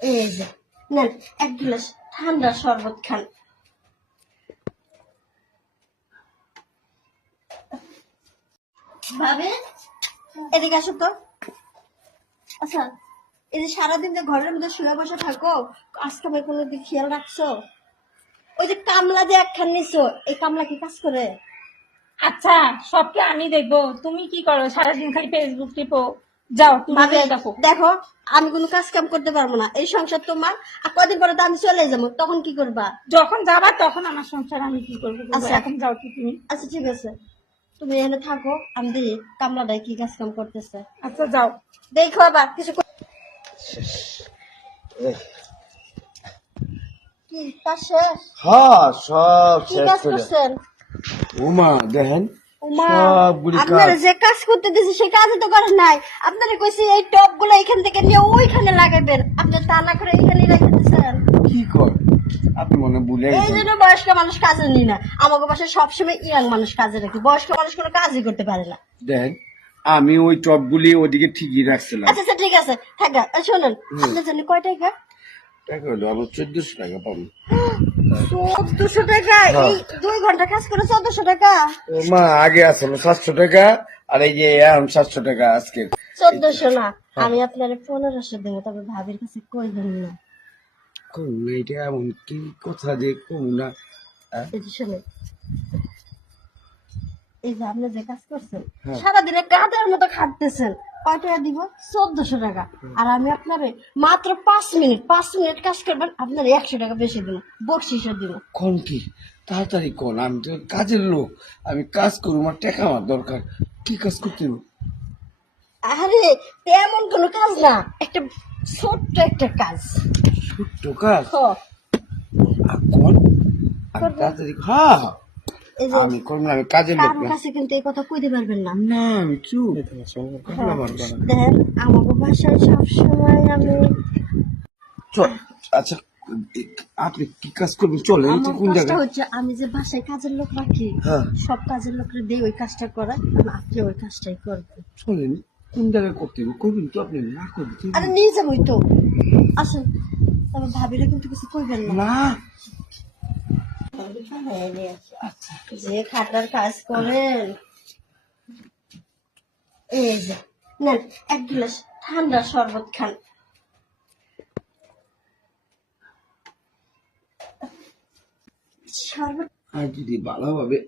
এই যে এক গ্লাস ঠান্ডা শরবত খান। ভাবে, এদিকে আসো তো। আচ্ছা এই যে সারাদিন যে ঘরের মধ্যে শুয়ে বসে থাকো, আজকে আমি কোনো দিক খেয়াল রাখছো? ওই যে কামলা যে একখান নিছো, এই কামলা কি কাজ করে? আচ্ছা সবকে আমি দেখব। তুমি কি করো? সারাদিন খালি ফেসবুক টিপো। যাও তুমি ভাবে দেখো। দেখো আমি কোনো কাজ কাম করতে পারব না। এই সংসার তোমার আর কদিন পরে তো আমি চলে যাব তখন কি করবা? যখন যাবা তখন আমার সংসার আমি কি করব। আচ্ছা। এখন যাও কি তুমি। আচ্ছা ঠিক আছে। তুমি এখানে থাকো আমি দেখি কামলাটাই কি কাজ কাম করতেছে। আচ্ছা যাও। দেখো আবার কিছু কি শেষ? হ্যাঁ সব শেষ করে। করছেন? উমা দেখেন। আপনারা কাজ। যে কাজ করতে দিয়েছে সেই কাজই তো করেন নাই। আপনারা কইছি এই টপগুলো এখান থেকে নিয়ে ওইখানে লাগাবেন আপনি তা না করে এখানেই রেখে দিয়েছেন কি কর? আপনি মনে ভুলে এই জন্য বয়স্ক মানুষ কাজে নি না। আমাকে বাসায় সবসময় ইয়াং মানুষ কাজে রাখি। বয়স্ক মানুষ কোনো কাজই করতে পারে না। দেখেন আমি ওই টপগুলি ওদিকে ঠিকই রাখছিলাম। আচ্ছা আচ্ছা ঠিক আছে। থাকা শোনেন আপনার জন্য কয় টাকা? টাকা হলো আমার চোদ্দশো টাকা পাবো। চোদ্দশো টাকা। এই দুই ঘণ্টা কাজ করে চোদ্দশো টাকা। মা আগে আসলো সাতশো টাকা আর এই যে এখন সাতশো টাকা আজকে। চোদ্দশো না আমি আপনার পনেরোশো দেবো তবে ভাবির কাছে কইবেন না। না এটা এমন কি কথা যে না এই যে শোনেন। এই যে আপনি যে কাজ করছেন হ্যাঁ। সারাদিনে কাদের মতো খাটতেছেন? কয় টাকা দিব? চোদ্দশো টাকা। আর আমি আপনারে মাত্র পাঁচ মিনিট পাঁচ মিনিট কাজ করবেন আপনার একশো টাকা বেশি দিব বকশিসে দিব। কোন কি? তাড়াতাড়ি কোন? আমি তো কাজের লোক। আমি কাজ করব আমার টাকা আমার দরকার। কি কাজ করতে আরে তেমন কোনো কাজ না একটা ছোট্ট একটা কাজ। ছোট্ট কাজ? কোন? আমি তাড়াতাড়ি হ্যাঁ এই যে আমি করব না আমি কাজের লোক না। কাছে কিন্তু এই কথা কইতে পারবেন না। না আমি চুপ। আমার বাসায় সবসময় আমি চল আচ্ছা আপনি কি কাজ করবেন? চলেন কোন জায়গায়? হচ্ছে আমি যে বাসায় কাজের লোক রাখি হ্যাঁ। সব কাজের লোকরা দিয়ে ওই কাজটা আর আপনি ওই কাজটাই করবেন চলেন কোন জায়গায় করতে হবে? করবেন তো আপনি না করবেন আরে নিয়ে যাবোই তো। আসুন তবে ভাবিরা কিন্তু কিছু কইবেন না যে খাতার কাজ করেন, এই যে, নেন, এক গ্লাস ঠান্ডা শরবত খান। শরবত আর যদি ভালোভাবে